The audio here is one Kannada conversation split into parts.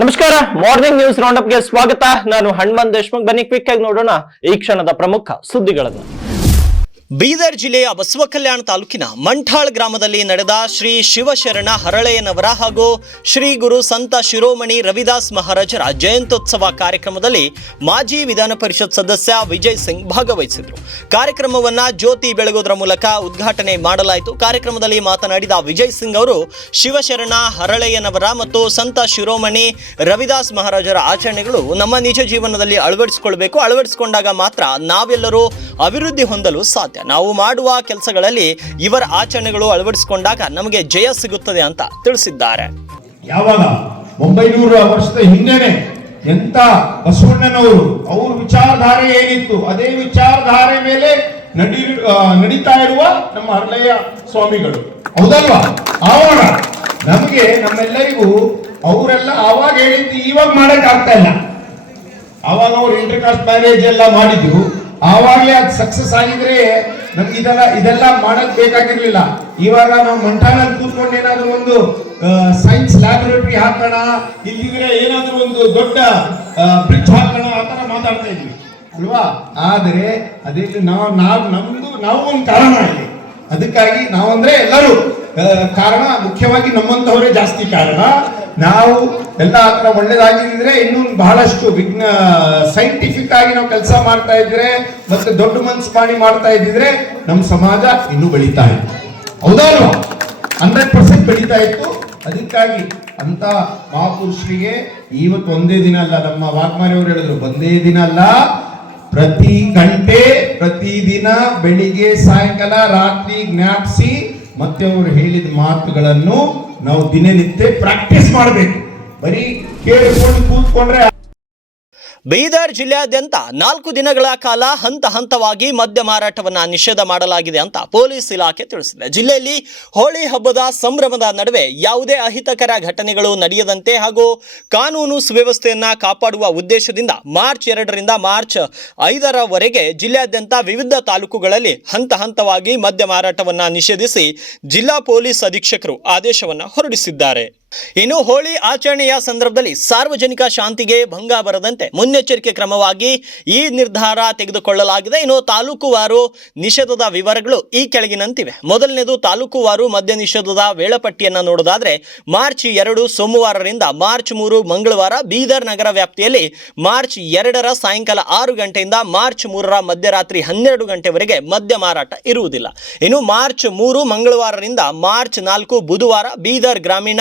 ನಮಸ್ಕಾರ, ಮಾರ್ನಿಂಗ್ ನ್ಯೂಸ್ ರೌಂಡಪ್ಗೆ ಸ್ವಾಗತ. ನಾನು ಹನುಮಂತ್ ದೇಶಮುಖ್. ಬನ್ನಿ ಕ್ವಿಕ್ ಆಗಿ ನೋಡೋಣ ಈ ಕ್ಷಣದ ಪ್ರಮುಖ ಸುದ್ದಿಗಳನ್ನು. ಬೀದರ್ ಜಿಲ್ಲೆಯ ಬಸವಕಲ್ಯಾಣ ತಾಲೂಕಿನ ಮಂಠಾಳ್ ಗ್ರಾಮದಲ್ಲಿ ನಡೆದ ಶ್ರೀ ಶಿವಶರಣ ಹರಳೆಯನವರ ಹಾಗೂ ಶ್ರೀ ಗುರು ಸಂತ ಶಿರೋಮಣಿ ರವಿದಾಸ್ ಮಹಾರಾಜರ ಜಯಂತ್ಯೋತ್ಸವ ಕಾರ್ಯಕ್ರಮದಲ್ಲಿ ಮಾಜಿ ವಿಧಾನ ಪರಿಷತ್ ಸದಸ್ಯ ವಿಜಯ್ ಸಿಂಗ್ ಭಾಗವಹಿಸಿದರು. ಕಾರ್ಯಕ್ರಮವನ್ನು ಜ್ಯೋತಿ ಬೆಳಗೋದ್ರ ಮೂಲಕ ಉದ್ಘಾಟನೆ ಮಾಡಲಾಯಿತು. ಕಾರ್ಯಕ್ರಮದಲ್ಲಿ ಮಾತನಾಡಿದ ವಿಜಯ್ ಸಿಂಗ್ ಅವರು ಶಿವಶರಣ ಹರಳೆಯನವರ ಮತ್ತು ಸಂತ ಶಿರೋಮಣಿ ರವಿದಾಸ್ ಮಹಾರಾಜರ ಆಚರಣೆಗಳು ನಮ್ಮ ನಿಜ ಜೀವನದಲ್ಲಿ ಅಳವಡಿಸಿಕೊಳ್ಳಬೇಕು. ಅಳವಡಿಸಿಕೊಂಡಾಗ ಮಾತ್ರ ನಾವೆಲ್ಲರೂ ಅಭಿವೃದ್ಧಿ ಹೊಂದಲು ಸಾಧ್ಯ. ನಾವು ಮಾಡುವ ಕೆಲಸಗಳಲ್ಲಿ ಇವರ ಆಚರಣೆಗಳು ಅಳವಡಿಸಿಕೊಂಡಾಗ ನಮಗೆ ಜಯ ಸಿಗುತ್ತದೆ ಅಂತ ತಿಳಿಸಿದ್ದಾರೆ. ಯಾವಾಗ 900 ವರ್ಷದ ಹಿಂದೆನೆ ಎಂತ ಬಸವಣ್ಣನವರು ಅವ್ರ ವಿಚಾರಧಾರೆ ಏನಿತ್ತು ಅದೇ ವಿಚಾರಧಾರೆ ಮೇಲೆ ನಡೀತಾ ಇರುವ ನಮ್ಮ ಹರಳೆಯ ಸ್ವಾಮಿಗಳು, ಹೌದಲ್ವಾ? ಆವಾಗ ನಮಗೆ ನಮ್ಮೆಲ್ಲರಿಗೂ ಅವರೆಲ್ಲ ಆವಾಗ ಹೇಳಿದ್ದು ಇವಾಗ ಮಾಡಕ್ ಆಗ್ತಾ ಇಲ್ಲ. ಆವಾಗ ಅವ್ರು ಇಂಟರ್ ಕಾಸ್ಟ್ ಮ್ಯಾರೇಜ್ ಎಲ್ಲ ಮಾಡಿದ್ರು. ಆವಾಗಲೇ ಅದು ಸಕ್ಸಸ್ ಆಗಿದ್ರೆ ನಮ್ಗೆ ಇದೆಲ್ಲ ಮಾಡಕ್ ಬೇಕಾಗಿರ್ಲಿಲ್ಲ. ಇವಾಗ ನಾವು ಮಂಠಾನಲ್ಲಿ ಕೂತ್ಕೊಂಡು ಏನಾದ್ರು ಒಂದು ಸೈನ್ಸ್ ಲ್ಯಾಬೊರೇಟರಿ ಹಾಕೋಣ, ಇಲ್ಲಿದ್ರೆ ಏನಾದ್ರು ಒಂದು ದೊಡ್ಡ ಬ್ರಿಡ್ಜ್ ಹಾಕೋಣ, ಆತರ ಮಾತಾಡ್ತಾ ಇದ್ವಿ ಅಲ್ವಾ? ಆದ್ರೆ ಅದೇನು ನಾವು ಒಂದು ಕಾರಣ ಇಲ್ಲಿ. ಅದಕ್ಕಾಗಿ ನಾವಂದ್ರೆ ಎಲ್ಲರೂ ಕಾರಣ, ಮುಖ್ಯವಾಗಿ ನಮ್ಮಂತವರೇ ಜಾಸ್ತಿ ಕಾರಣ. ನಾವು ಎಲ್ಲ ಆತರ ಒಳ್ಳೇದಾಗಿದ್ರೆ ಇನ್ನೂ ಬಹಳಷ್ಟು ಸೈಂಟಿಫಿಕ್ ಆಗಿ ನಾವು ಕೆಲಸ ಮಾಡ್ತಾ ಇದ್ರೆ ಮತ್ತೆ ದೊಡ್ಡ ಮನ್ಸು ಮಾಡಿ ಮಾಡ್ತಾ ಇದ್ದಿದ್ರೆ ನಮ್ಮ ಸಮಾಜ ಇನ್ನೂ ಬೆಳೀತಾ ಇತ್ತು, ಹೌದಲ್ವಾ? 100% ಬೆಳೀತಾ ಇತ್ತು. ಅದಕ್ಕಾಗಿ ಅಂತ ಮಹಾಪುರುಷರಿಗೆ ಇವತ್ತು ಒಂದೇ ದಿನ ಅಲ್ಲ, ನಮ್ಮ ವಾಗ್ಮಾರಿ ಅವರು ಹೇಳಿದ್ರು, ಒಂದೇ ದಿನ ಅಲ್ಲ, ಪ್ರತಿ ಗಂಟೆ ಪ್ರತಿದಿನ ಬೆಳಿಗ್ಗೆ ಸಾಯಂಕಾಲ ರಾತ್ರಿ ಜ್ಞಾಪಿಸಿ ಮತ್ತೆ ಅವರು ಹೇಳಿದ ಮಾತುಗಳನ್ನು ನಾವು ದಿನನಿತ್ಯ ಪ್ರಾಕ್ಟೀಸ್ ಮಾಡಬೇಕು. ಬರೀ ಕೇಳಿಕೊಂಡು ಕೂತ್ಕೊಂಡ್ರೆ. ಬೀದರ್ ಜಿಲ್ಲೆಯಾದ್ಯಂತ 4 ದಿನಗಳ ಕಾಲ ಹಂತ ಹಂತವಾಗಿ ಮದ್ಯ ಮಾರಾಟವನ್ನು ನಿಷೇಧ ಮಾಡಲಾಗಿದೆ ಅಂತ ಪೊಲೀಸ್ ಇಲಾಖೆ ತಿಳಿಸಿದೆ. ಜಿಲ್ಲೆಯಲ್ಲಿ ಹೋಳಿ ಹಬ್ಬದ ಸಂಭ್ರಮದ ನಡುವೆ ಯಾವುದೇ ಅಹಿತಕರ ಘಟನೆಗಳು ನಡೆಯದಂತೆ ಹಾಗೂ ಕಾನೂನು ಸುವ್ಯವಸ್ಥೆಯನ್ನ ಕಾಪಾಡುವ ಉದ್ದೇಶದಿಂದ ಮಾರ್ಚ್ 2ರಿಂದ ಮಾರ್ಚ್ 5ರವರೆಗೆ ಜಿಲ್ಲೆಯಾದ್ಯಂತ ವಿವಿಧ ತಾಲೂಕುಗಳಲ್ಲಿ ಹಂತ ಹಂತವಾಗಿ ಮದ್ಯ ಮಾರಾಟವನ್ನು ನಿಷೇಧಿಸಿ ಜಿಲ್ಲಾ ಪೊಲೀಸ್ ಅಧೀಕ್ಷಕರು ಆದೇಶವನ್ನು ಹೊರಡಿಸಿದ್ದಾರೆ. ಇನ್ನು ಹೋಳಿ ಆಚರಣೆಯ ಸಂದರ್ಭದಲ್ಲಿ ಸಾರ್ವಜನಿಕ ಶಾಂತಿಗೆ ಭಂಗ ಬರದಂತೆ ಮುನ್ನೆಚ್ಚರಿಕೆ ಕ್ರಮವಾಗಿ ಈ ನಿರ್ಧಾರ ತೆಗೆದುಕೊಳ್ಳಲಾಗಿದೆ. ಇನ್ನು ತಾಲೂಕುವಾರು ನಿಷೇಧದ ವಿವರಗಳು ಈ ಕೆಳಗಿನಂತಿವೆ. ಮೊದಲನೇದು, ತಾಲೂಕುವಾರು ಮದ್ಯ ನಿಷೇಧದ ವೇಳಾಪಟ್ಟಿಯನ್ನು ನೋಡೋದಾದ್ರೆ ಮಾರ್ಚ್ 2 ಸೋಮವಾರರಿಂದ ಮಾರ್ಚ್ 3 ಮಂಗಳವಾರ ಬೀದರ್ ನಗರ ವ್ಯಾಪ್ತಿಯಲ್ಲಿ ಮಾರ್ಚ್ 2ರ ಸಾಯಂಕಾಲ 6 ಗಂಟೆಯಿಂದ ಮಾರ್ಚ್ 3ರ ಮಧ್ಯರಾತ್ರಿ 12 ಗಂಟೆವರೆಗೆ ಮದ್ಯ ಮಾರಾಟ ಇರುವುದಿಲ್ಲ. ಇನ್ನು ಮಾರ್ಚ್ 3 ಮಂಗಳವಾರರಿಂದ ಮಾರ್ಚ್ 4 ಬುಧವಾರ ಬೀದರ್ ಗ್ರಾಮೀಣ,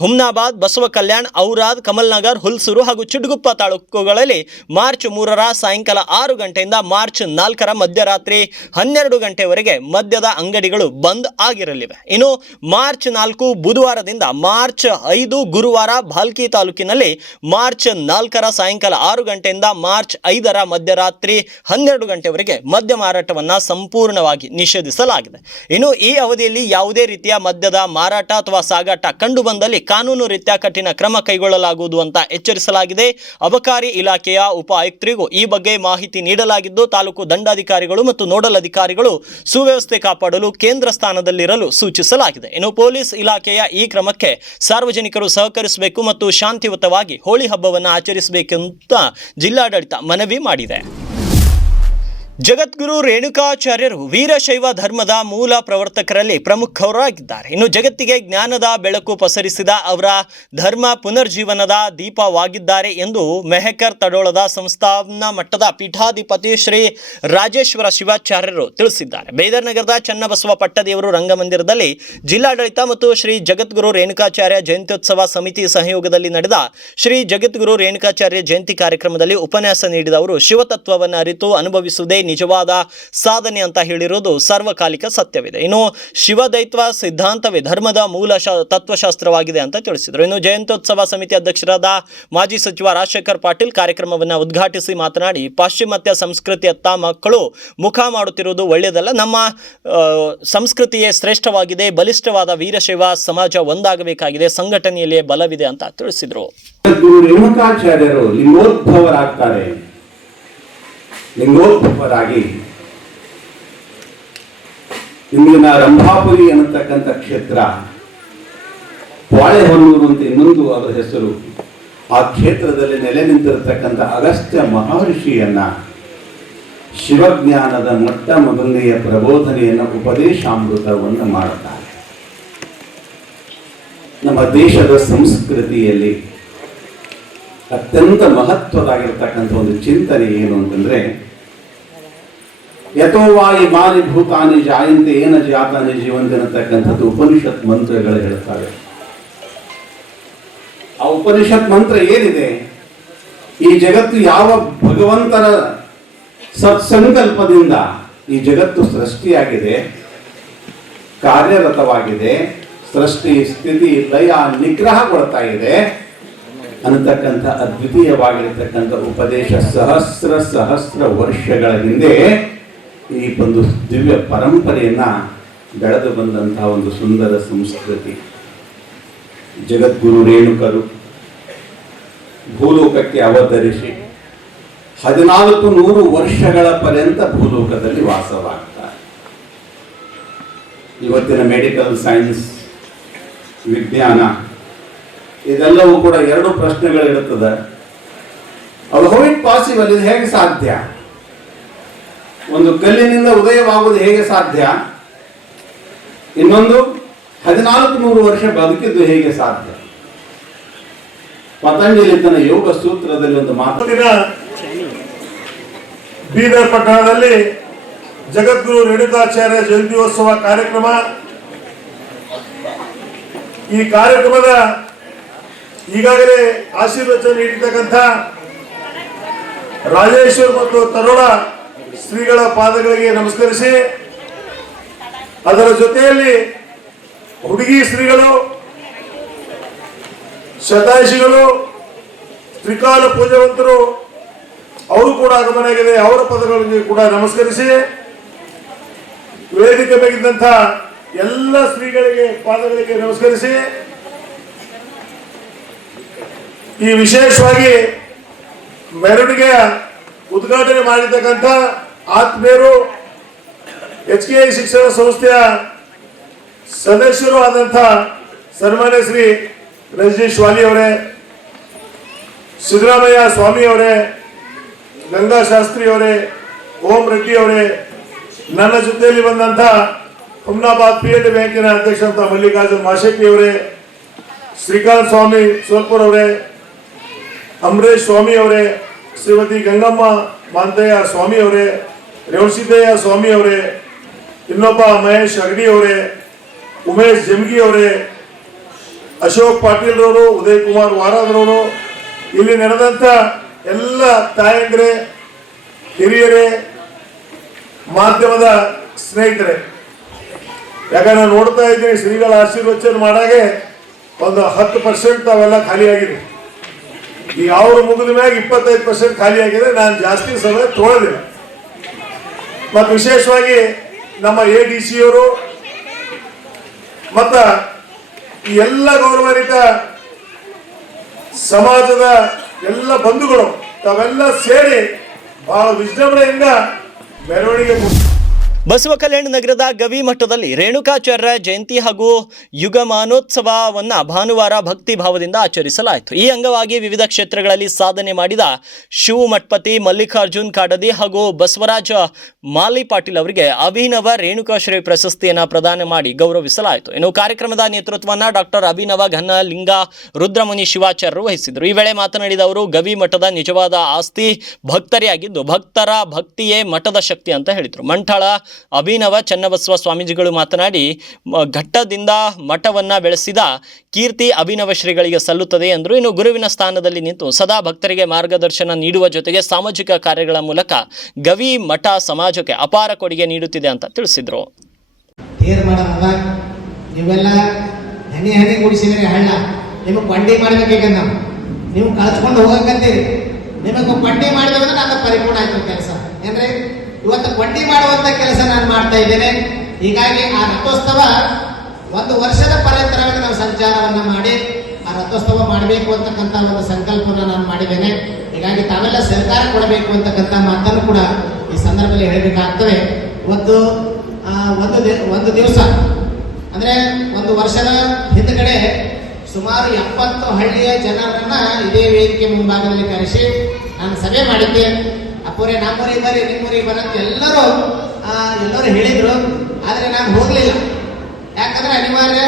ಹುಮ್ನಾಬಾದ್, ಬಸವ ಕಲ್ಯಾಣ್, ಔರಾದ್, ಕಮಲ್ನಗರ್, ಹುಲ್ಸೂರು ಹಾಗೂ ಚಿಟಗುಪ್ಪ ತಾಲೂಕುಗಳಲ್ಲಿ ಮಾರ್ಚ್ 3ರ ಸಾಯಂಕಾಲ 6 ಗಂಟೆಯಿಂದ ಮಾರ್ಚ್ 4ರ ಮಧ್ಯರಾತ್ರಿ 12 ಗಂಟೆವರೆಗೆ ಮದ್ಯದ ಅಂಗಡಿಗಳು ಬಂದ್ ಆಗಿರಲಿವೆ. ಇನ್ನು ಮಾರ್ಚ್ 4 ಬುಧವಾರದಿಂದ ಮಾರ್ಚ್ 5 ಗುರುವಾರ ಭಾಲ್ಕಿ ತಾಲೂಕಿನಲ್ಲಿ ಮಾರ್ಚ್ 4ರ ಸಾಯಂಕಾಲ 6 ಗಂಟೆಯಿಂದ ಮಾರ್ಚ್ 5ರ ಮಧ್ಯರಾತ್ರಿ 12 ಗಂಟೆವರೆಗೆ ಮದ್ಯ ಮಾರಾಟವನ್ನು ಸಂಪೂರ್ಣವಾಗಿ ನಿಷೇಧಿಸಲಾಗಿದೆ. ಇನ್ನು ಈ ಅವಧಿಯಲ್ಲಿ ಯಾವುದೇ ರೀತಿಯ ಮದ್ಯದ ಮಾರಾಟ ಅಥವಾ ಸಾಗಾಟ ಕಂಡು ಬಂದಲ್ಲಿ ಕಾನೂನು ರೀತ್ಯ ಕಠಿಣ ಕ್ರಮ ಕೈಗೊಳ್ಳಲಾಗುವುದು ಅಂತ ಎಚ್ಚರಿಸಲಾಗಿದೆ. ಅಬಕಾರಿ ಇಲಾಖೆಯ ಉಪ ಆಯುಕ್ತರಿಗೂ ಈ ಬಗ್ಗೆ ಮಾಹಿತಿ ನೀಡಲಾಗಿದ್ದು, ತಾಲೂಕು ದಂಡಾಧಿಕಾರಿಗಳು ಮತ್ತು ನೋಡಲ್ ಅಧಿಕಾರಿಗಳು ಸುವ್ಯವಸ್ಥೆ ಕಾಪಾಡಲು ಕೇಂದ್ರ ಸ್ಥಾನದಲ್ಲಿರಲು ಸೂಚಿಸಲಾಗಿದೆ. ಇನ್ನು ಪೊಲೀಸ್ ಇಲಾಖೆಯ ಈ ಕ್ರಮಕ್ಕೆ ಸಾರ್ವಜನಿಕರು ಸಹಕರಿಸಬೇಕು ಮತ್ತು ಶಾಂತಿಯುತವಾಗಿ ಹೋಳಿ ಹಬ್ಬವನ್ನು ಆಚರಿಸಬೇಕು ಅಂತ ಜಿಲ್ಲಾಡಳಿತ ಮನವಿ ಮಾಡಿದೆ. ಜಗದ್ಗುರು ರೇಣುಕಾಚಾರ್ಯರು ವೀರಶೈವ ಧರ್ಮದ ಮೂಲ ಪ್ರವರ್ತಕರಲ್ಲಿ ಪ್ರಮುಖರಾಗಿದ್ದಾರೆ. ಇನ್ನು ಜಗತ್ತಿಗೆ ಜ್ಞಾನದ ಬೆಳಕು ಪಸರಿಸಿದ ಅವರ ಧರ್ಮ ಪುನರ್ಜೀವನದ ದೀಪವಾಗಿದ್ದಾರೆ ಎಂದು ಮೆಹಕರ್ ತಡೋಳದ ಸಂಸ್ಥಾನ ಮಟ್ಟದ ಪೀಠಾಧಿಪತಿ ಶ್ರೀ ರಾಜೇಶ್ವರ ಶಿವಾಚಾರ್ಯರು ತಿಳಿಸಿದ್ದಾರೆ. ಬೀದರ್ ನಗರದ ಚನ್ನಬಸವ ಪಟ್ಟದೇವರು ರಂಗಮಂದಿರದಲ್ಲಿ ಜಿಲ್ಲಾಡಳಿತ ಮತ್ತು ಶ್ರೀ ಜಗದ್ಗುರು ರೇಣುಕಾಚಾರ್ಯ ಜಯಂತ್ಯೋತ್ಸವ ಸಮಿತಿ ಸಹಯೋಗದಲ್ಲಿ ನಡೆದ ಶ್ರೀ ಜಗದ್ಗುರು ರೇಣುಕಾಚಾರ್ಯ ಜಯಂತಿ ಕಾರ್ಯಕ್ರಮದಲ್ಲಿ ಉಪನ್ಯಾಸ ನೀಡಿದ ಅವರು ಶಿವತತ್ವವನ್ನು ಅರಿತು ಅನುಭವಿಸುವುದೇ ನಿಜವಾದ ಸಾಧನೆ ಅಂತ ಹೇಳಿರುವುದು ಸಾರ್ವಕಾಲಿಕ ಸತ್ಯವಿದೆ. ಇನ್ನು ಶಿವದೈತ್ವ ಸಿದ್ಧಾಂತವೇ ಧರ್ಮದ ಮೂಲ ತತ್ವಶಾಸ್ತ್ರವಾಗಿದೆ ಅಂತ ತಿಳಿಸಿದರು. ಇನ್ನು ಜಯಂತ್ಯೋತ್ಸವ ಸಮಿತಿ ಅಧ್ಯಕ್ಷರಾದ ಮಾಜಿ ಸಚಿವ ರಾಜಶೇಖರ್ ಪಾಟೀಲ್ ಕಾರ್ಯಕ್ರಮವನ್ನು ಉದ್ಘಾಟಿಸಿ ಮಾತನಾಡಿ, ಪಾಶ್ಚಿಮಾತ್ಯ ಸಂಸ್ಕೃತಿಯತ್ತ ಮಕ್ಕಳು ಮುಖ ಮಾಡುತ್ತಿರುವುದು ಒಳ್ಳೆಯದಲ್ಲ. ನಮ್ಮ ಸಂಸ್ಕೃತಿಯೇ ಶ್ರೇಷ್ಠವಾಗಿದೆ. ಬಲಿಷ್ಠವಾದ ವೀರಶೈವ ಸಮಾಜ ಒಂದಾಗಬೇಕಾಗಿದೆ. ಸಂಘಟನೆಯಲ್ಲಿಯೇ ಬಲವಿದೆ ಅಂತ ತಿಳಿಸಿದರು. ರೇಣುಕಾಚಾರ್ಯರು ಲಿಂಗೋದ್ಭವರಾಗ್ತಾರೆ. ಲಿಂಗೋದ್ಭವರಾಗಿ ಇಂದಿನ ರಂಭಾಪುರಿ ಅನ್ನತಕ್ಕಂಥ ಕ್ಷೇತ್ರ, ಬಾಳೆಹೊನ್ನೂರು ಅಂತ ಇನ್ನೊಂದು ಅದರ ಹೆಸರು, ಆ ಕ್ಷೇತ್ರದಲ್ಲಿ ನೆಲೆ ನಿಂತಿರತಕ್ಕಂಥ ಅಗಸ್ತ್ಯ ಮಹರ್ಷಿಯನ್ನ ಶಿವಜ್ಞಾನದ ಮೊಟ್ಟ ಮೊದಲನೆಯ ಪ್ರಬೋಧನೆಯನ್ನು ಉಪದೇಶಾಮೃತವನ್ನು ಮಾಡುತ್ತಾರೆ. ನಮ್ಮ ದೇಶದ ಸಂಸ್ಕೃತಿಯಲ್ಲಿ ಅತ್ಯಂತ ಮಹತ್ವದಾಗಿರ್ತಕ್ಕಂಥ ಒಂದು ಚಿಂತನೆ ಏನು ಅಂತಂದ್ರೆ, ಯಥೋವಾ ಇಮಾನಿ ಭೂತಾನಿ ಜಾಯಂತೆ ಏನ ಜಾತಾನಿ ಜೀವಂತ ಅನ್ನತಕ್ಕಂಥದ್ದು ಉಪನಿಷತ್ ಮಂತ್ರಗಳು ಹೇಳ್ತಾರೆ. ಆ ಉಪನಿಷತ್ ಮಂತ್ರ ಏನಿದೆ, ಈ ಜಗತ್ತು ಯಾವ ಭಗವಂತನ ಸತ್ಸಂಕಲ್ಪದಿಂದ ಈ ಜಗತ್ತು ಸೃಷ್ಟಿಯಾಗಿದೆ, ಕಾರ್ಯರತವಾಗಿದೆ, ಸೃಷ್ಟಿ ಸ್ಥಿತಿ ಲಯ ನಿಗ್ರಹಗೊಳ್ತಾ ಇದೆ ಅನ್ನತಕ್ಕಂಥ ಅದ್ವಿತೀಯವಾಗಿರತಕ್ಕಂಥ ಉಪದೇಶ ಸಹಸ್ರ ವರ್ಷಗಳ ಹಿಂದೆ ಈ ಒಂದು ದಿವ್ಯ ಪರಂಪರೆಯನ್ನ ಬೆಳೆದು ಬಂದಂತಹ ಒಂದು ಸುಂದರ ಸಂಸ್ಕೃತಿ. ಜಗದ್ಗುರು ರೇಣುಕರು ಭೂಲೋಕಕ್ಕೆ ಅವತರಿಸಿ 1400 ವರ್ಷಗಳ ಪರ್ಯಂತ ಭೂಲೋಕದಲ್ಲಿ ವಾಸವಾಗ್ತಾರೆ. ಇವತ್ತಿನ ಮೆಡಿಕಲ್ ಸೈನ್ಸ್, ವಿಜ್ಞಾನ ಇದೆಲ್ಲವೂ ಕೂಡ 2 ಪ್ರಶ್ನೆಗಳಿರುತ್ತದೆ. ಅದು ಹೌ ಇಟ್ ಪಾಸಿಬಲ್, ಇದು ಹೇಗೆ ಸಾಧ್ಯ? ಒಂದು ಕಲ್ಲಿನಿಂದ ಉದಯವಾಗುವುದು ಹೇಗೆ ಸಾಧ್ಯ? ಇನ್ನೊಂದು 1400 ವರ್ಷ ಬದುಕಿದ್ದು ಹೇಗೆ ಸಾಧ್ಯ? ಪತಂಜಲಿ ತನ್ನ ಯೋಗ ಸೂತ್ರದಲ್ಲಿ ಒಂದು ಮಾತು, ಬೀದರ್ ಪಟ್ಟಣದಲ್ಲಿ ಜಗದ್ಗುರು ರೇಣುಕಾಚಾರ್ಯ ಜಯಂತ್ಯೋತ್ಸವ ಕಾರ್ಯಕ್ರಮ. ಈ ಕಾರ್ಯಕ್ರಮದ ಈಗಾಗಲೇ ಆಶೀರ್ವಚನ ನೀಡಿರ್ತಕ್ಕಂಥ ರಾಜೇಶ್ವರ್ ಮತ್ತು ತರುಣ ಶ್ರೀಗಳ ಪಾದಗಳಿಗೆ ನಮಸ್ಕರಿಸಿ, ಅದರ ಜೊತೆಯಲ್ಲಿ ಹುಡುಗಿ ಶ್ರೀಗಳು, ಶತಾಯುಷಿಗಳು, ತ್ರಿಕಾಲ ಪೂಜಾವಂತರು ಅವರು ಕೂಡ ಆಗಮನ ಆಗಿದೆ, ಅವರ ಪದಗಳಿಗೆ ಕೂಡ ನಮಸ್ಕರಿಸಿ, ವೇದಿಕೆ ಮೇಲಿದ್ದಂಥ ಎಲ್ಲ ಶ್ರೀಗಳಿಗೆ ಪಾದಗಳಿಗೆ ನಮಸ್ಕರಿಸಿ, ಈ ವಿಶೇಷವಾಗಿ ಮೆರವಣಿಗೆಯ ಉದ್ಘಾಟನೆ ಮಾಡಿರ್ತಕ್ಕಂಥ ಆತ್ಮೀಯರು, HKI ಶಿಕ್ಷಣ ಸಂಸ್ಥೆಯ ಸದಸ್ಯರು ಆದಂಥ ಸನ್ಮಾನ್ಯ ಶ್ರೀ ರಜನೀಶ್ ವಾಲಿ ಅವರೇ, ಸಿದ್ದರಾಮಯ್ಯ ಸ್ವಾಮಿ ಅವರೇ, ಗಂಗಾ ಶಾಸ್ತ್ರಿ ಅವರೇ, ಓಂ ರೆಡ್ಡಿ ಅವರೇ, ನನ್ನ ಜೊತೆಯಲ್ಲಿ ಬಂದಂಥ ಹುಮ್ನಾಬಾದ್ PNB ಬ್ಯಾಂಕಿನ ಅಧ್ಯಕ್ಷ ಅಂತ ಮಲ್ಲಿಕಾರ್ಜುನ್ ಮಾಶೆಟ್ಟಿ ಅವರೇ, ಶ್ರೀಕಾಂತ್ ಸ್ವಾಮಿ ಸೋಲ್ಪುರ್ ಅವರೇ, ಅಮರೇಶ್ ಸ್ವಾಮಿ ಅವರೇ, ಶ್ರೀಮತಿ ಗಂಗಮ್ಮ ಮಾಂತಯ್ಯ ಸ್ವಾಮಿ ಅವರೇ, ರೇವಣಸಿದ್ದಯ್ಯ ಸ್ವಾಮಿ ಅವರೇ, ಇನ್ನೊಬ್ಬ ಮಹೇಶ್ ಅಗಡಿ ಅವರೇ, ಉಮೇಶ್ ಜಮಗಿ ಅವರೇ, ಅಶೋಕ್ ಪಾಟೀಲ್ ರವರು, ಉದಯ್ ಕುಮಾರ್ ವಾರಾದ್ರವರು, ಇಲ್ಲಿ ನಡೆದಂತ ಎಲ್ಲ ತಾಯಂದ್ರೆ, ಹಿರಿಯರೇ, ಮಾಧ್ಯಮದ ಸ್ನೇಹಿತರೆ, ಯಾಕಂದ್ರೆ ನಾನು ನೋಡ್ತಾ ಇದ್ದೀನಿ ಶ್ರೀಗಳ ಆಶೀರ್ವಚನ ಮಾಡಾಗೆ ಒಂದು 10% ತಾವೆಲ್ಲ ಖಾಲಿಯಾಗಿದೆ. ಈಗ ಅವರು ಮುಗಿದ ಮ್ಯಾಗ 25% ಖಾಲಿಯಾಗಿದೆ. ನಾನು ಜಾಸ್ತಿ ಸಮಯ ತೊಗೊಳ್ಳೋದಿಲ್ಲ. ಮತ್ತು ವಿಶೇಷವಾಗಿ ನಮ್ಮ ADC ಅವರು ಮತ್ತ ಈ ಎಲ್ಲ ಗೌರವಾನ್ವಿತ ಸಮಾಜದ ಎಲ್ಲ ಬಂಧುಗಳು ತಾವೆಲ್ಲ ಸೇರಿ ಬಹಳ ವಿಜೃಂಭಣೆಯಿಂದ ಮೆರವಣಿಗೆ ಬಸವ ಕಲ್ಯಾಣ ನಗರದ ಗವಿ ಮಠದಲ್ಲಿ ರೇಣುಕಾಚಾರ್ಯ ಜಯಂತಿ ಹಾಗೂ ಯುಗಮಾನೋತ್ಸವವನ್ನು ಭಾನುವಾರ ಭಕ್ತಿ ಭಾವದಿಂದ ಆಚರಿಸಲಾಯಿತು. ಈ ಅಂಗವಾಗಿ ವಿವಿಧ ಕ್ಷೇತ್ರಗಳಲ್ಲಿ ಸಾಧನೆ ಮಾಡಿದ ಶಿವ ಮಠಪತಿ ಮಲ್ಲಿಕಾರ್ಜುನ್ ಕಾಡದಿ ಹಾಗೂ ಬಸವರಾಜ ಮಾಲಿ ಪಾಟೀಲ್ ಅವರಿಗೆ ಅಭಿನವ ರೇಣುಕಾಶ್ರೀ ಪ್ರಶಸ್ತಿಯನ್ನು ಪ್ರದಾನ ಮಾಡಿ ಗೌರವಿಸಲಾಯಿತು. ಇನ್ನು ಕಾರ್ಯಕ್ರಮದ ನೇತೃತ್ವವನ್ನು ಡಾಕ್ಟರ್ ಅಭಿನವ ಘನ ಲಿಂಗ ರುದ್ರಮುನಿ ಶಿವಾಚಾರ್ಯರು ವಹಿಸಿದರು. ಈ ವೇಳೆ ಮಾತನಾಡಿದ ಅವರು, ಗವಿ ಮಠದ ನಿಜವಾದ ಆಸ್ತಿ ಭಕ್ತರೇ ಆಗಿದ್ದು ಭಕ್ತರ ಭಕ್ತಿಯೇ ಮಠದ ಶಕ್ತಿ ಅಂತ ಹೇಳಿದರು. ಮಂಠಾಳ ಅಭಿನವ ಚನ್ನಬಸವ ಸ್ವಾಮೀಜಿಗಳು ಮಾತನಾಡಿ, ಘಟ್ಟದಿಂದ ಮಠವನ್ನ ಬೆಳೆಸಿದ ಕೀರ್ತಿ ಅಭಿನವ ಶ್ರೀಗಳಿಗೆ ಸಲ್ಲುತ್ತದೆ ಎಂದರು. ಇನ್ನು ಗುರುವಿನ ಸ್ಥಾನದಲ್ಲಿ ನಿಂತು ಸದಾ ಭಕ್ತರಿಗೆ ಮಾರ್ಗದರ್ಶನ ನೀಡುವ ಜೊತೆಗೆ ಸಾಮಾಜಿಕ ಕಾರ್ಯಗಳ ಮೂಲಕ ಗವಿ ಮಠ ಸಮಾಜಕ್ಕೆ ಅಪಾರ ಕೊಡುಗೆ ನೀಡುತ್ತಿದೆ ಅಂತ ತಿಳಿಸಿದರು. ನೀವೆಲ್ಲ ಹನಿ ಹನಿ ಗುಡಿಸಿದ್ರೆ ಹಳ್ಳ, ನಿಮಗೆ ಬಂಡಿ ಮಾಡ್ಬೇಕೀಗ ನಾವು, ನೀವು ಕಳ್ಸ್ಕೊಂಡು ಹೋಗಕಂತೀರಿ, ನಿಮಗೆ ಬಂಡಿ ಮಾಡಿದ್ರೆ ನಾನು ಪರಿಪೂರ್ಣ ಆಯ್ತು ಕೆಲಸ ಏನ್ರಿ. ಇವತ್ತು ಬಂಡಿ ಮಾಡುವಂತ ಕೆಲಸ ನಾನು ಮಾಡ್ತಾ ಇದ್ದೇನೆ. ಹೀಗಾಗಿ ಆ ರಥೋತ್ಸವ 1 ವರ್ಷದ ಪರ್ಯಂತರವಾಗಿ ನಾವು ಸಂಚಾರವನ್ನ ಮಾಡಿ ಆ ರಥೋತ್ಸವ ಮಾಡಬೇಕು ಅಂತಕ್ಕಂಥ ಒಂದು ಸಂಕಲ್ಪನ ನಾನು ಮಾಡಿದ್ದೇನೆ. ಹೀಗಾಗಿ ತಾವೆಲ್ಲ ಸರ್ಕಾರ ಕೊಡಬೇಕು ಅಂತಕ್ಕಂಥ ಮಾತನ್ನು ಕೂಡ ಈ ಸಂದರ್ಭದಲ್ಲಿ ಹೇಳಬೇಕಾಗ್ತದೆ. ಇವತ್ತು ಒಂದು ದಿವಸ ಅಂದ್ರೆ 1 ವರ್ಷದ ಹಿಂದ್ಗಡೆ ಸುಮಾರು 70 ಹಳ್ಳಿಯ ಜನರನ್ನ ಇದೇ ವೇದಿಕೆ ಮುಂಭಾಗದಲ್ಲಿ ಕರೆಸಿ ನಾನು ಸಭೆ ಮಾಡಿದ್ದೆ. ಅಪ್ಪರೇ ನಮ್ಮೂರಿಗೆ ಬರ್ರಿ, ನಿಮ್ಮೂರಿಗೆ ಬರಂತ ಎಲ್ಲರೂ ಹೇಳಿದ್ರು. ಆದರೆ ನಾನು ಹೋಗ್ಲಿಲ್ಲ. ಯಾಕಂದ್ರೆ ಅನಿವಾರ್ಯ,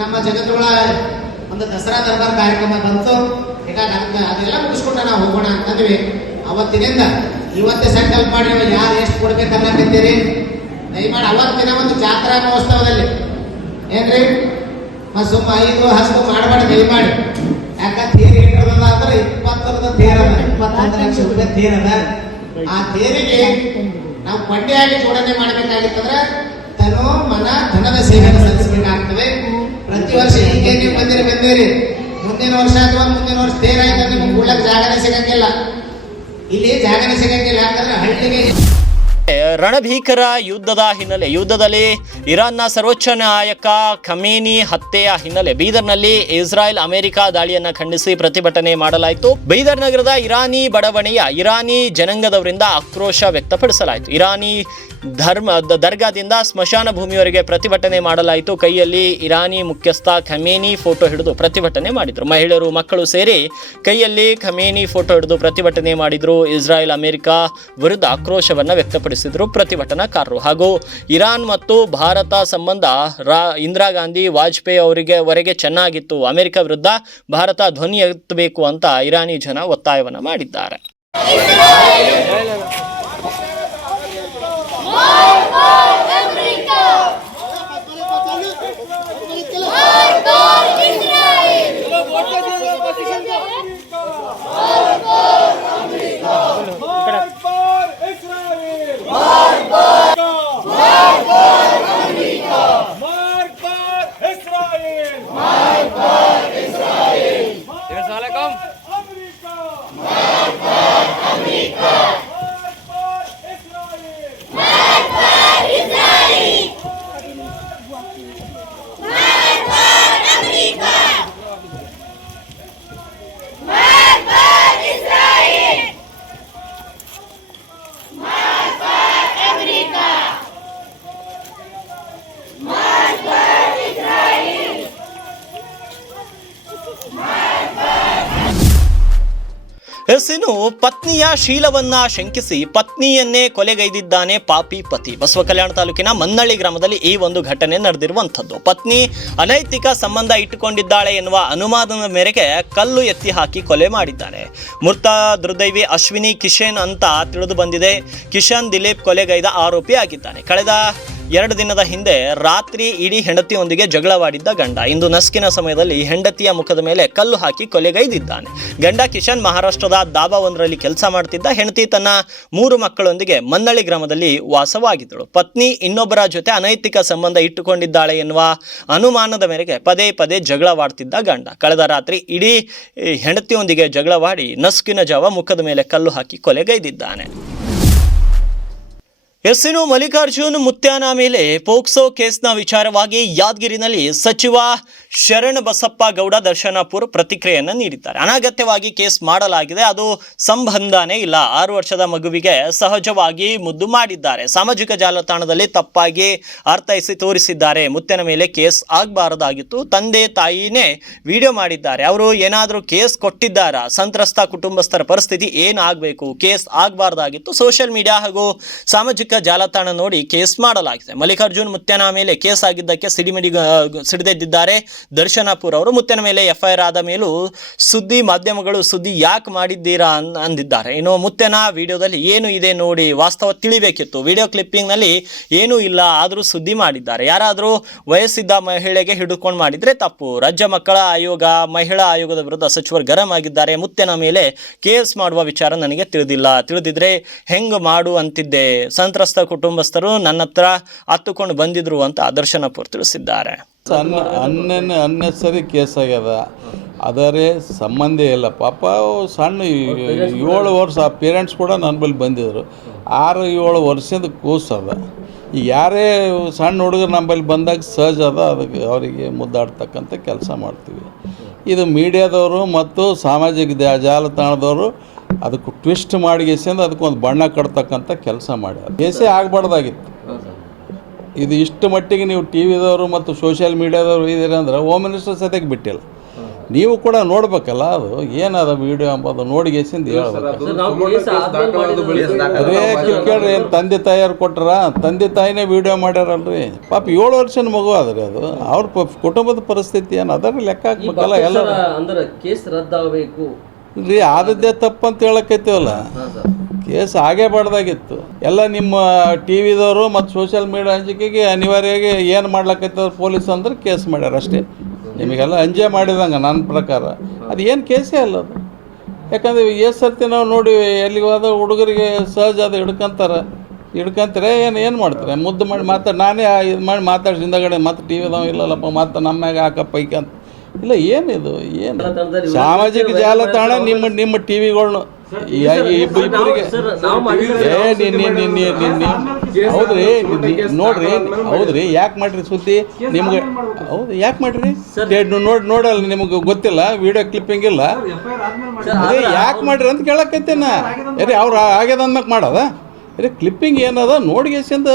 ನಮ್ಮ ಜಗತ್ತುಗಳ ಒಂದು ದಸರಾ ದರ್ಬಾರ್ ಕಾರ್ಯಕ್ರಮ ಬಂತು. ಈಗ ಅದೆಲ್ಲ ಮುಗಿಸ್ಕೊಂಡು ನಾವು ಹೋಗೋಣ ಅಂತಂದ್ವಿ. ಅವತ್ತಿನಿಂದ ಇವತ್ತೇ ಸಂಕಲ್ಪ ಮಾಡಿ ಯಾರು ಎಷ್ಟು ಕೊಡ್ಬೇಕನ್ನಕತ್ತೀರಿ. ದಯಮಾಡಿ ಅವತ್ತಿನ ಒಂದು ಜಾತ್ರಾ ಮಹೋತ್ಸವದಲ್ಲಿ ಏನ್ರಿ ಸುಮ್ಮ 5-10 ಮಾಡಬೇಡಿ ದಯಮಾಡಿ. ಯಾಕಂದ್ರೆ ತೇರು ಇಟ್ಟದ ಅಂದ್ರೆ 20 ತೇರ 21 ಲಕ್ಷ ರೂಪಾಯಿ ತೇರದ. ಆ ತೇರಿಗೆ ನಾವು ಕೊಂಡೆಯಾಗಿ ಜೋಡಣೆ ಮಾಡಬೇಕಾಗಿತ್ತಂದ್ರೆ ತನು ಮನ ಧನದ ಸೇವೆಯನ್ನು ಸಲ್ಲಿಸಬೇಕಾಗ್ತದೆ. ಪ್ರತಿ ವರ್ಷ ಹೀಗೆ ನೀವು ಬಂದಿರಿ, ಮುಂದಿನ ವರ್ಷ ಅಥವಾ ಮುಂದಿನ ವರ್ಷ ತೇರಾಯ್ತು ನಿಮ್ಗೆ ಕೂಡ್ಲಕ್ಕೆ ಜಾಗನೇ ಸಿಗಂಗಿಲ್ಲ. ಇಲ್ಲಿ ಜಾಗನೇ ಸಿಗಂಗಿಲ್ಲ. ಯಾಕಂದ್ರೆ ಹಳ್ಳಿಗೆ ರಣಭೀಕರ ಯುದ್ಧದಲ್ಲಿ ಇರಾನ್ನ ಸರ್ವೋಚ್ಚ ನಾಯಕ ಖಮೇನಿ ಹತ್ಯೆಯ ಹಿನ್ನೆಲೆ ಬೀದರ್ನಲ್ಲಿ ಇಸ್ರಾಯೇಲ್ ಅಮೆರಿಕ ದಾಳಿಯನ್ನ ಖಂಡಿಸಿ ಪ್ರತಿಭಟನೆ ಮಾಡಲಾಯಿತು. ಬೀದರ್ ನಗರದ ಇರಾನಿ ಬಡಾವಣೆಯ ಇರಾನಿ ಜನಾಂಗದವರಿಂದ ಆಕ್ರೋಶ ವ್ಯಕ್ತಪಡಿಸಲಾಯಿತು. ಇರಾನಿ ದರ್ಗಾದಿಂದ ಸ್ಮಶಾನ ಭೂಮಿಯವರೆಗೆ ಪ್ರತಿಭಟನೆ ಮಾಡಲಾಯಿತು. ಕೈಯಲ್ಲಿ ಇರಾನಿ ಮುಖ್ಯಸ್ಥ ಖಮೇನಿ ಫೋಟೋ ಹಿಡಿದು ಪ್ರತಿಭಟನೆ ಮಾಡಿದ್ರು. ಮಹಿಳೆಯರು, ಮಕ್ಕಳು ಸೇರಿ ಕೈಯಲ್ಲಿ ಖಮೇನಿ ಫೋಟೋ ಹಿಡಿದು ಪ್ರತಿಭಟನೆ ಮಾಡಿದ್ರು. ಇಸ್ರಾಯೇಲ್ ಅಮೆರಿಕ ವಿರುದ್ಧ ಆಕ್ರೋಶವನ್ನ ವ್ಯಕ್ತಪಡಿಸಿದ್ರು ಪ್ರತಿಭಟನಾಕಾರರು. ಹಾಗೂ ಇರಾನ್ ಮತ್ತು ಭಾರತ ಸಂಬಂಧ ಇಂದಿರಾ ಗಾಂಧಿ ವಾಜಪೇಯಿ ವರೆಗೆ ಚೆನ್ನಾಗಿತ್ತು, ಅಮೆರಿಕ ವಿರುದ್ಧ ಭಾರತ ಧ್ವನಿ ಎತ್ತಬೇಕು ಅಂತ ಇರಾನಿ ಜನ ಒತ್ತಾಯವನ್ನ ಮಾಡಿದ್ದಾರೆ. ಇನ್ನು ಪತ್ನಿಯ ಶೀಲವನ್ನ ಶಂಕಿಸಿ ಪತ್ನಿಯನ್ನೇ ಕೊಲೆಗೈದಿದ್ದಾನೆ ಪಾಪಿ ಪತಿ. ಬಸವ ಕಲ್ಯಾಣ ತಾಲೂಕಿನ ಮನ್ನಳ್ಳಿ ಗ್ರಾಮದಲ್ಲಿ ಈ ಒಂದು ಘಟನೆ ನಡೆದಿರುವಂಥದ್ದು. ಪತ್ನಿ ಅನೈತಿಕ ಸಂಬಂಧ ಇಟ್ಟುಕೊಂಡಿದ್ದಾಳೆ ಎನ್ನುವ ಅನುಮಾನದ ಮೇರೆಗೆ ಕಲ್ಲು ಎತ್ತಿ ಹಾಕಿ ಕೊಲೆ ಮಾಡಿದ್ದಾನೆ. ಮೃತ ದುರ್ದೈವಿ ಅಶ್ವಿನಿ ಕಿಶನ್ ಅಂತ ತಿಳಿದು ಬಂದಿದೆ. ಕಿಶನ್ ದಿಲೀಪ್ ಕೊಲೆಗೈದ ಆರೋಪಿ ಆಗಿದ್ದಾನೆ. ಕಳೆದ 2 ದಿನದ ಹಿಂದೆ ರಾತ್ರಿ ಇಡೀ ಹೆಂಡತಿಯೊಂದಿಗೆ ಜಗಳವಾಡಿದ್ದ ಗಂಡ ಇಂದು ನಸುಕಿನ ಸಮಯದಲ್ಲಿ ಹೆಂಡತಿಯ ಮುಖದ ಮೇಲೆ ಕಲ್ಲು ಹಾಕಿ ಕೊಲೆಗೈದಿದ್ದಾನೆ. ಗಂಡ ಕಿಶನ್ ಮಹಾರಾಷ್ಟ್ರದ ದಾಬಾ ಒಂದರಲ್ಲಿ ಕೆಲಸ ಮಾಡ್ತಿದ್ದ. ಹೆಂಡತಿ ತನ್ನ 3 ಮಕ್ಕಳೊಂದಿಗೆ ಮನ್ನಳ್ಳಿ ಗ್ರಾಮದಲ್ಲಿ ವಾಸವಾಗಿದ್ದಳು. ಪತ್ನಿ ಇನ್ನೊಬ್ಬರ ಜೊತೆ ಅನೈತಿಕ ಸಂಬಂಧ ಇಟ್ಟುಕೊಂಡಿದ್ದಾಳೆ ಎನ್ನುವ ಅನುಮಾನದ ಮೇರೆಗೆ ಪದೇ ಪದೇ ಜಗಳವಾಡ್ತಿದ್ದ ಗಂಡ ಕಳೆದ ರಾತ್ರಿ ಇಡೀ ಹೆಂಡತಿಯೊಂದಿಗೆ ಜಗಳವಾಡಿ ನಸುಕಿನ ಜಾವ ಮುಖದ ಮೇಲೆ ಕಲ್ಲು ಹಾಕಿ ಕೊಲೆಗೈದಿದ್ದಾನೆ. ಇನ್ನು ಮಲ್ಲಿಕಾರ್ಜುನ್ ಮುತ್ಯಾನ ಮೇಲೆ ಪೋಕ್ಸೋ ಕೇಸ್ನ ವಿಚಾರವಾಗಿ ಯಾದಗಿರಿನಲ್ಲಿ ಸಚಿವ ಶರಣ್ ಬಸಪ್ಪ ಗೌಡ ದರ್ಶನಾಪುರ್ ಪ್ರತಿಕ್ರಿಯೆಯನ್ನು ನೀಡಿದ್ದಾರೆ. ಅನಗತ್ಯವಾಗಿ ಕೇಸ್ ಮಾಡಲಾಗಿದೆ, ಅದು ಸಂಬಂಧನೇ ಇಲ್ಲ. 6 ವರ್ಷದ ಮಗುವಿಗೆ ಸಹಜವಾಗಿ ಮುದ್ದು ಮಾಡಿದ್ದಾರೆ. ಸಾಮಾಜಿಕ ಜಾಲತಾಣದಲ್ಲಿ ತಪ್ಪಾಗಿ ಅರ್ಥೈಸಿ ತೋರಿಸಿದ್ದಾರೆ. ಮುತ್ಯನ ಮೇಲೆ ಕೇಸ್ ಆಗಬಾರದಾಗಿತ್ತು. ತಂದೆ ತಾಯಿನೇ ವಿಡಿಯೋ ಮಾಡಿದ್ದಾರೆ. ಅವರು ಏನಾದರೂ ಕೇಸ್ ಕೊಟ್ಟಿದ್ದಾರಾ? ಸಂತ್ರಸ್ತ ಕುಟುಂಬಸ್ಥರ ಪರಿಸ್ಥಿತಿ ಏನಾಗಬೇಕು? ಕೇಸ್ ಆಗಬಾರ್ದಾಗಿತ್ತು. ಸೋಷಿಯಲ್ ಮೀಡಿಯಾ ಹಾಗೂ ಸಾಮಾಜಿಕ ಜಾಲತಾಣ ನೋಡಿ ಕೇಸ್ ಮಾಡಲಾಗಿದೆ. ಮಲ್ಲಿಕಾರ್ಜುನ್ ಮುತ್ಯನ ಮೇಲೆ ಕೇಸ್ ಆಗಿದ್ದಕ್ಕೆ ಸಿಡಿದೆದ್ದಿದ್ದಾರೆ ದರ್ಶನಾಪುರ್ ಅವರು. ಮುತ್ಯನ ಮೇಲೆ FIR ಆದ ಮೇಲೂ ಮಾಧ್ಯಮಗಳು ಸುದ್ದಿ ಯಾಕೆ ಮಾಡಿದ್ದೀರಾ ಅಂದಿದ್ದಾರೆ. ಇನ್ನು ಮುತ್ಯನ ವಿಡಿಯೋದಲ್ಲಿ ಏನು ಇದೆ ನೋಡಿ, ವಾಸ್ತವ ತಿಳಿಬೇಕಿತ್ತು. ವಿಡಿಯೋ ಕ್ಲಿಪ್ಪಿಂಗ್ ನಲ್ಲಿ ಏನೂ ಇಲ್ಲ, ಆದರೂ ಸುದ್ದಿ ಮಾಡಿದ್ದಾರೆ. ಯಾರಾದರೂ ವಯಸ್ಸಿದ್ದ ಮಹಿಳೆಗೆ ಹಿಡಿದುಕೊಂಡು ಮಾಡಿದ್ರೆ ತಪ್ಪು. ರಾಜ್ಯ ಮಕ್ಕಳ ಆಯೋಗ, ಮಹಿಳಾ ಆಯೋಗದ ವಿರುದ್ಧ ಸಚಿವರು ಗರಂ ಆಗಿದ್ದಾರೆ. ಮುತ್ಯನ ಮೇಲೆ ಕೇಸ್ ಮಾಡುವ ವಿಚಾರ ನನಗೆ ತಿಳಿದಿಲ್ಲ, ತಿಳಿದಿದ್ರೆ ಹೆಂಗ್ ಮಾಡು ಅಂತಿದ್ದೆ. ಸಂತ್ರಸ್ತ ಕುಟುಂಬಸ್ಥರು ನನ್ನ ಹತ್ರ ಹತ್ತುಕೊಂಡು ಬಂದಿದ್ರು ಅಂತ ದರ್ಶನಾಪುರ್ ತಿಳಿಸಿದ್ದಾರೆ. ಅನ್ನೆಸರಿ ಕೇಸ್ ಆಗ್ಯದ, ಅದರೇ ಸಂಬಂಧ ಇಲ್ಲ. ಪಾಪ ಸಣ್ಣ 7 ವರ್ಷ ಆ ಪೇರೆಂಟ್ಸ್ ಕೂಡ ನನ್ನ ಬಳಿ ಬಂದಿದ್ರು. 6-7 ವರ್ಷದ ಕೂಸದ. ಈಗ ಯಾರೇ ಸಣ್ಣ ಹುಡುಗರು ನಮ್ಮಲ್ಲಿ ಬಂದಾಗ ಸಹಜ ಅದ, ಅದಕ್ಕೆ ಅವರಿಗೆ ಮುದ್ದಾಡ್ತಕ್ಕಂಥ ಕೆಲಸ ಮಾಡ್ತೀವಿ. ಇದು ಮೀಡಿಯಾದವರು ಮತ್ತು ಸಾಮಾಜಿಕ ಜಾಲತಾಣದವರು ಅದಕ್ಕೆ ಟ್ವಿಸ್ಟ್ ಮಾಡಿಗೆಸಿಂದ ಅದಕ್ಕೊಂದು ಬಣ್ಣ ಕಟ್ತಕ್ಕಂಥ ಕೆಲಸ ಮಾಡ್ಯಾರ. ಕೇಸೇ ಆಗಬಾರ್ದಾಗಿತ್ತು. ಇದು ಇಷ್ಟು ಮಟ್ಟಿಗೆ ನೀವು TV ವಿದವರು ಮತ್ತು ಸೋಷಿಯಲ್ ಮೀಡಿಯಾದವರು ಇದ್ದೀರಿ ಅಂದ್ರೆ ಹೋಮ್ ಮಿನಿಸ್ಟರ್ ಸದ್ಯಕ್ಕೆ ಬಿಟ್ಟಿಲ್ಲ. ನೀವು ಕೂಡ ನೋಡ್ಬೇಕಲ್ಲ ಅದು ಏನದ ವಿಡಿಯೋ ಅಂಬೋದು ನೋಡಿ ಗೆಸಿಂದ ಹೇಳ್ಬೇಕು. ಅದೇ ಕೇಳ್ರಿ, ಏನು ತಂದೆ ತಾಯಿಯವ್ರು ಕೊಟ್ರ, ತಂದೆ ತಾಯಿನೇ ವಿಡಿಯೋ ಮಾಡ್ಯಾರಲ್ರಿ. ಪಾಪ 7 ವರ್ಷದ ಮಗು ಅದ್ರಿ ಅದು. ಅವ್ರ ಕುಟುಂಬದ ಪರಿಸ್ಥಿತಿ ಏನು ಅದರ ಲೆಕ್ಕ ಹಾಕ್ಬೇಕಲ್ಲ ಎಲ್ಲ. ಅಂದ್ರೆ ಕೇಸ್ ರದ್ದಾಗಬೇಕು ರೀ, ಆದದ್ದೇ ತಪ್ಪು ಅಂತ ಹೇಳಕ್ಕೈತೀವಲ್ಲ. ಕೇಸ್ ಆಗೇ ಬಾರ್ದಾಗಿತ್ತು. ಎಲ್ಲ ನಿಮ್ಮ ಟಿ ವಿದವರು ಮತ್ತು ಸೋಷಿಯಲ್ ಮೀಡಿಯಾ ಹಂಚಿಕೆಗೆ ಅನಿವಾರ್ಯವಾಗಿ ಏನು ಮಾಡ್ಲಕ್ಕೈತದ ಪೊಲೀಸ್ ಅಂದ್ರೆ ಕೇಸ್ ಮಾಡ್ಯಾರ ಅಷ್ಟೇ. ನಿಮಗೆಲ್ಲ ಅಂಜೆ ಮಾಡಿದಂಗೆ ನನ್ನ ಪ್ರಕಾರ ಅದು ಏನು ಕೇಸೇ ಅಲ್ಲ ಅದು. ಯಾಕಂದರೆ ಎಷ್ಟು ಸರ್ತಿ ನಾವು ನೋಡಿ ಎಲ್ಲಿಗೆ ಹೋದ ಹುಡುಗರಿಗೆ ಸಹಜ ಅದು ಹಿಡ್ಕೊಂತಾರೆ ಏನು ಮಾಡ್ತಾರೆ, ಮುದ್ದು ಮಾಡಿ ನಾನೇ ಇದು ಮಾಡಿ ಮಾತಾಡ್ಸಿ ಹಿಂದಗಡೆ ಮತ್ತೆ ಟಿ ವಿದವ ಇಲ್ಲಲ್ಲಪ್ಪ ಮತ್ತೆ ನಮ್ಮಾಗ ಹಾಕಪ್ಪ ಅಂತ ಇಲ್ಲ. ಏನಿದು ಏನು ಸಾಮಾಜಿಕ ಜಾಲತಾಣ ನಿಮ್ಮ ಟಿ ವಿಗಳ್ನು ಇಬ್ಬರಿಗೆ ಹೌದ್ರಿ ನೋಡ್ರಿ. ಹೌದ್ರಿ, ಯಾಕೆ ಮಾಡ್ರಿ ಸುದ್ದಿ ನಿಮ್ಗೆ? ಹೌದು, ಯಾಕೆ ಮಾಡ್ರಿ ನೋಡಲ್ಲ ನಿಮ್ಗೆ ಗೊತ್ತಿಲ್ಲ, ವಿಡಿಯೋ ಕ್ಲಿಪ್ಪಿಂಗ್ ಇಲ್ಲ. ಅದೇ ಯಾಕೆ ಮಾಡ್ರಿ ಅಂತ ಕೇಳಕ್ಕೈತೇನ? ಅವ್ರು ಆಗ್ಯದ ಅಂದ್ಮೇಲೆ ಮಾಡೋದ? ಕ್ಲಿಪ್ಪಿಂಗ್ ಏನದ ನೋಡ್ಗೆಸಿಂದ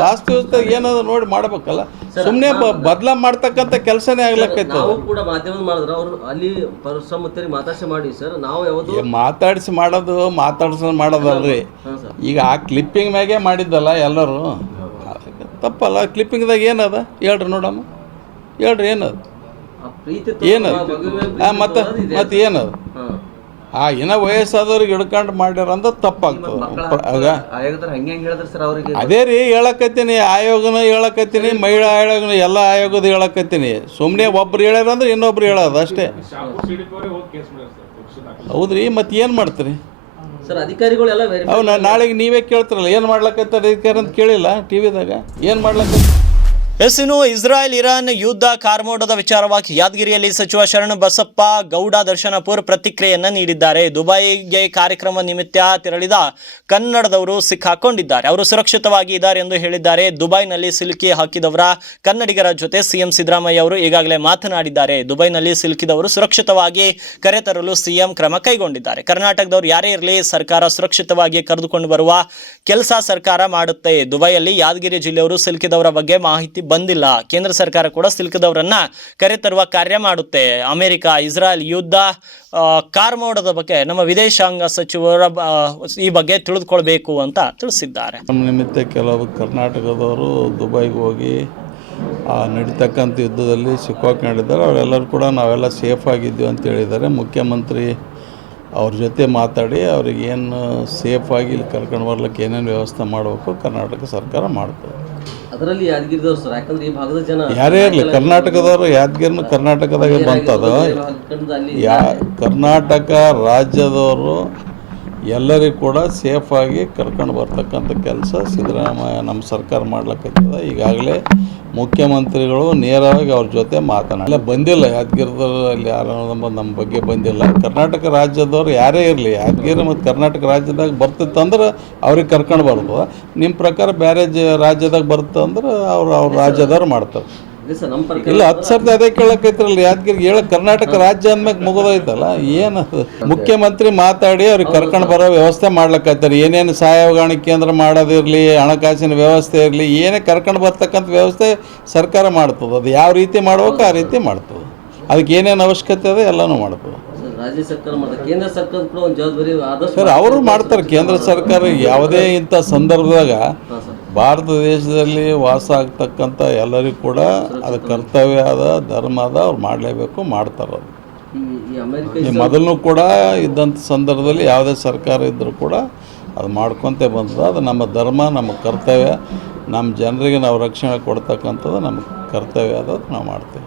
ವಾಸ್ತವಿಕತೆ ಏನದ ನೋಡಿ ಮಾಡ್ಬೇಕಲ್ಲ. ಸುಮ್ಮನೆ ಬದಲಾ ಮಾಡ್ತಕ್ಕಂಥ ಕೆಲಸನೇ ಆಗ್ಲಕ್ಕೈತೆ. ನಾವು ಕೂಡ ಮಾಧ್ಯಮದ ಮಾಡಿದ್ರೆ ಅವರು ಅಲ್ಲಿ ಪರಿಶ್ರಮದಲ್ಲಿ ಮಾತಾಡಿಸಿ ಮಾಡಿ ಸರ್. ನಾವು ಯಾವುದು ಮಾತಾಡಿಸಿ ಮಾಡೋದಲ್ರಿ. ಈಗ ಆ ಕ್ಲಿಪ್ಪಿಂಗ್ ಮ್ಯಾಗೆ ಮಾಡಿದ್ದಲ್ಲ ಎಲ್ಲರೂ, ತಪ್ಪಲ್ಲ. ಕ್ಲಿಪ್ಪಿಂಗ್ದಾಗ ಏನದ ಹೇಳ್ರಿ ನೋಡಮ್ಮ, ಹೇಳ್ರಿ ಏನದ ಮತ್ತೆ ಏನದ? ಏನೋ ವಯಸ್ಸಾದವ್ರಿಗೆ ಹಿಡ್ಕೊಂಡು ಮಾಡ್ಯಾರ ಅಂದ್ರೆ ತಪ್ಪಾಗ್ತದೆ. ಅದೇ ರೀ ಹೇಳಕತ್ತೀನಿ, ಆಯೋಗನ ಹೇಳಕತ್ತೀನಿ, ಮಹಿಳಾ ಆಯೋಗನ ಎಲ್ಲ ಆಯೋಗದ ಹೇಳಕತ್ತೀನಿ. ಸುಮ್ಮನೆ ಒಬ್ರು ಹೇಳ್ಯಾರ ಅಂದ್ರೆ ಇನ್ನೊಬ್ರು ಹೇಳೋದು ಅಷ್ಟೇ. ಹೌದ್ರಿ, ಮತ್ತೆ ಏನು ಮಾಡ್ತೀರಿ ಸರ್? ಅಧಿಕಾರಿಗಳೆಲ್ಲ ಅವ್ನು ನಾಳೆಗೆ ನೀವೇ ಕೇಳ್ತಾರಲ್ಲ ಏನು ಮಾಡ್ಲಕ್ಕೈತಾರ ಅಧಿಕಾರಿ ಅಂತ ಕೇಳಿಲ್ಲ ಟಿ ವಿದಾಗ ಏನು ಮಾಡ್ಲಕ್ಕ. ಇನ್ನು ಇಸ್ರಾಯೇಲ್ ಇರಾನ್ ಯುದ್ಧ ಕಾರ್ಮೋಡದ ವಿಚಾರವಾಗಿ ಯಾದಗಿರಿಯಲ್ಲಿ ಸಚಿವ ಶರಣ ಬಸಪ್ಪ ಗೌಡ ದರ್ಶನಪುರ್ ಪ್ರತಿಕ್ರಿಯೆಯನ್ನ ನೀಡಿದ್ದಾರೆ. ದುಬೈಗೆ ಕಾರ್ಯಕ್ರಮ ನಿಮಿತ್ತ ತೆರಳಿದ ಕನ್ನಡದವರು ಸಿಕ್ಕಾಕೊಂಡಿದ್ದಾರೆ. ಅವರು ಸುರಕ್ಷಿತವಾಗಿ ಇದ್ದಾರೆ ಎಂದು ಹೇಳಿದ್ದಾರೆ. ದುಬೈನಲ್ಲಿ ಸಿಲುಕಿ ಹಾಕಿದವರ ಕನ್ನಡಿಗರ ಜೊತೆ ಸಿಎಂ ಸಿದ್ದರಾಮಯ್ಯ ಅವರು ಈಗಾಗಲೇ ಮಾತನಾಡಿದ್ದಾರೆ. ದುಬೈನಲ್ಲಿ ಸಿಲುಕಿದವರು ಸುರಕ್ಷಿತವಾಗಿ ಕರೆತರಲು ಸಿಎಂ ಕ್ರಮ ಕೈಗೊಂಡಿದ್ದಾರೆ. ಕರ್ನಾಟಕದವರು ಯಾರೇ ಇರಲಿ, ಸರ್ಕಾರ ಸುರಕ್ಷಿತವಾಗಿ ಕರೆದುಕೊಂಡು ಬರುವ ಕೆಲಸ ಸರ್ಕಾರ ಮಾಡುತ್ತೆ. ದುಬೈಯಲ್ಲಿ ಯಾದಗಿರಿ ಜಿಲ್ಲೆಯವರು ಸಿಲುಕಿದವರ ಬಗ್ಗೆ ಮಾಹಿತಿ ಬಂದಿಲ್ಲ. ಕೇಂದ್ರ ಸರ್ಕಾರ ಕೂಡ ಸಿಲುಕಿದವರನ್ನ ಕರೆತರುವ ಕಾರ್ಯ ಮಾಡುತ್ತೆ. ಅಮೆರಿಕ ಇಸ್ರಾಯೇಲ್ ಯುದ್ಧ ಕಾರ್ಮೋಡದ ಬಗ್ಗೆ ನಮ್ಮ ವಿದೇಶಾಂಗ ಸಚಿವರ ಈ ಬಗ್ಗೆ ತಿಳಿದುಕೊಳ್ಬೇಕು ಅಂತ ತಿಳಿಸಿದ್ದಾರೆ. ನಿಮಿತ್ತ ಕೆಲವು ಕರ್ನಾಟಕದವರು ದುಬೈಗೆ ಹೋಗಿ ನಡೀತಕ್ಕಂಥ ಯುದ್ಧದಲ್ಲಿ ಸಿಕ್ಕಾಕೊಂಡಿದ್ದಾರೆ. ಅವರೆಲ್ಲರೂ ಕೂಡ ನಾವೆಲ್ಲ ಸೇಫ್ ಆಗಿದ್ದೀವಿ ಅಂತ ಹೇಳಿದ್ದಾರೆ. ಮುಖ್ಯಮಂತ್ರಿ ಅವ್ರ ಜೊತೆ ಮಾತಾಡಿ ಅವ್ರಿಗೆ ಏನು ಸೇಫಾಗಿ ಇಲ್ಲಿ ಕರ್ಕೊಂಡು ಬರ್ಲಿಕ್ಕೆ ಏನೇನು ವ್ಯವಸ್ಥೆ ಮಾಡಬೇಕು ಕರ್ನಾಟಕ ಸರ್ಕಾರ ಮಾಡ್ತದೆ. ಅದರಲ್ಲಿ ಯಾದಗಿರಿದವ್ರು ಸರ್, ಯಾಕಂದ್ರೆ ಈ ಭಾಗದ ಜನ ಯಾರೇ ಇರಲಿ ಕರ್ನಾಟಕದವರು, ಯಾದಗಿರಿನ ಕರ್ನಾಟಕದಾಗೆ ಬಂತದು. ಕರ್ನಾಟಕ ರಾಜ್ಯದವರು ಎಲ್ಲರಿಗೂ ಕೂಡ ಸೇಫಾಗಿ ಕರ್ಕೊಂಡು ಬರ್ತಕ್ಕಂಥ ಕೆಲಸ ಸಿದ್ದರಾಮಯ್ಯ ನಮ್ಮ ಸರ್ಕಾರ ಮಾಡ್ಲಿಕ್ಕತ್ತದ. ಈಗಾಗಲೇ ಮುಖ್ಯಮಂತ್ರಿಗಳು ನೇರವಾಗಿ ಅವ್ರ ಜೊತೆ ಮಾತನಾಡಿ ಬಂದಿಲ್ಲ. ಯಾದಗಿರಿದವರು ಅಲ್ಲಿ ಯಾರು ನಮ್ಮ ಬಗ್ಗೆ ಬಂದಿಲ್ಲ. ಕರ್ನಾಟಕ ರಾಜ್ಯದವ್ರು ಯಾರೇ ಇರಲಿ, ಯಾದಗಿರಿ ಮತ್ತು ಕರ್ನಾಟಕ ರಾಜ್ಯದಾಗ ಬರ್ತಿತ್ತಂದ್ರೆ ಅವ್ರಿಗೆ ಕರ್ಕೊಂಡು ಬರ್ತದೆ. ನಿಮ್ಮ ಪ್ರಕಾರ ಬೇರೆ ರಾಜ್ಯದಾಗ ಬರ್ತಂದ್ರೆ ಅವ್ರ ರಾಜ್ಯದವ್ರು ಮಾಡ್ತಾರೆ. ಇಲ್ಲ 10 ಸರ್ತಿ ಅದೇ ಕೇಳಕ್ಕೈತ್ರಲ್ಲ. ಯಾದಗಿರಿಗೆ ಹೇಳಕ್ ಕರ್ನಾಟಕ ರಾಜ್ಯ ಅಂದ್ಮ್ಯಾಗ ಮುಗಿದೋಯ್ತಲ್ಲ. ಏನದು? ಮುಖ್ಯಮಂತ್ರಿ ಮಾತಾಡಿ ಅವ್ರಿಗೆ ಕರ್ಕೊಂಡು ಬರೋ ವ್ಯವಸ್ಥೆ ಮಾಡ್ಲಕ್ಕೈತಾರೆ. ಏನೇನು ಸಹಾಯವಾಣಿ ಕೇಂದ್ರ ಮಾಡೋದಿರಲಿ, ಹಣಕಾಸಿನ ವ್ಯವಸ್ಥೆ ಇರಲಿ, ಏನೇ ಕರ್ಕೊಂಡು ಬರ್ತಕ್ಕಂಥ ವ್ಯವಸ್ಥೆ ಸರ್ಕಾರ ಮಾಡ್ತದೆ. ಅದು ಯಾವ ರೀತಿ ಮಾಡ್ಬೇಕು ಆ ರೀತಿ ಮಾಡ್ತದೆ. ಅದಕ್ಕೆ ಏನೇನು ಅವಶ್ಯಕತೆ ಇದೆ ಎಲ್ಲನೂ ಮಾಡ್ತದೆ. ರಾಜ್ಯ ಸರ್ಕಾರ ಮಾಡ್ತಾರೆ, ಕೇಂದ್ರ ಸರ್ಕಾರ ಕೂಡ ಒಂದು ಜವಾಬ್ದಾರಿ ಆದಷ್ಟು ಸರ್ ಅವರು ಮಾಡ್ತಾರೆ. ಕೇಂದ್ರ ಸರ್ಕಾರ ಯಾವುದೇ ಇಂಥ ಸಂದರ್ಭದಾಗ ಭಾರತ ದೇಶದಲ್ಲಿ ವಾಸ ಆಗ್ತಕ್ಕಂಥ ಎಲ್ಲರಿಗೂ ಕೂಡ ಅದು ಕರ್ತವ್ಯ ಅದ, ಧರ್ಮ ಅದ, ಅವ್ರು ಮಾಡಲೇಬೇಕು, ಮಾಡ್ತಾರೆ. ಅದು ಮೊದಲು ಕೂಡ ಇದ್ದಂಥ ಸಂದರ್ಭದಲ್ಲಿ ಯಾವುದೇ ಸರ್ಕಾರ ಇದ್ದರೂ ಕೂಡ ಅದು ಮಾಡ್ಕೊತ ಬಂದದ. ಅದು ನಮ್ಮ ಧರ್ಮ, ನಮ್ಮ ಕರ್ತವ್ಯ, ನಮ್ಮ ಜನರಿಗೆ ನಾವು ರಕ್ಷಣೆ ಕೊಡ್ತಕ್ಕಂಥದ್ದು ನಮ್ಮ ಕರ್ತವ್ಯ ಅದ, ನಾವು ಮಾಡ್ತೇವೆ.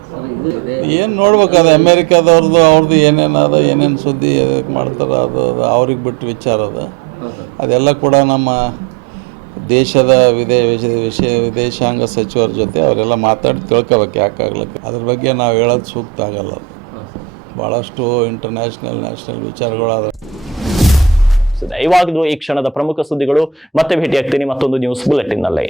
ಏನು ನೋಡ್ಬೇಕು, ಅಮೇರಿಕಾದವ್ರದ್ದು ಅವ್ರದ್ದು ಏನೇನದ, ಏನೇನು ಸುದ್ದಿ ಎದಕ್ಕೆ ಮಾಡ್ತಾರೆ, ಅದು ಅವ್ರಿಗೆ ಬಿಟ್ಟು ವಿಚಾರ ಅದ. ಅದೆಲ್ಲ ಕೂಡ ನಮ್ಮ ದೇಶದ ವಿದೇಶಾಂಗ ಸಚಿವರ ಜೊತೆ ಅವರೆಲ್ಲ ಮಾತಾಡಿ ತಿಳ್ಕೊಬೇಕು ಯಾಕಾಗ್ಲಿಕ್ಕೆ. ಅದ್ರ ಬಗ್ಗೆ ನಾವು ಹೇಳೋದು ಸೂಕ್ತ ಆಗಲ್ಲ. ಭಾಳಷ್ಟು ಇಂಟರ್ನ್ಯಾಷನಲ್ ನ್ಯಾಷನಲ್ ವಿಚಾರಗಳಾದ. ಇವಾಗಿದ್ದು ಈ ಕ್ಷಣದ ಪ್ರಮುಖ ಸುದ್ದಿಗಳು. ಮತ್ತೆ ಭೇಟಿಯಾಗ್ತೀನಿ ಮತ್ತೊಂದು ನ್ಯೂಸ್ ಬುಲೆಟಿನ್ ನಲ್ಲಿ.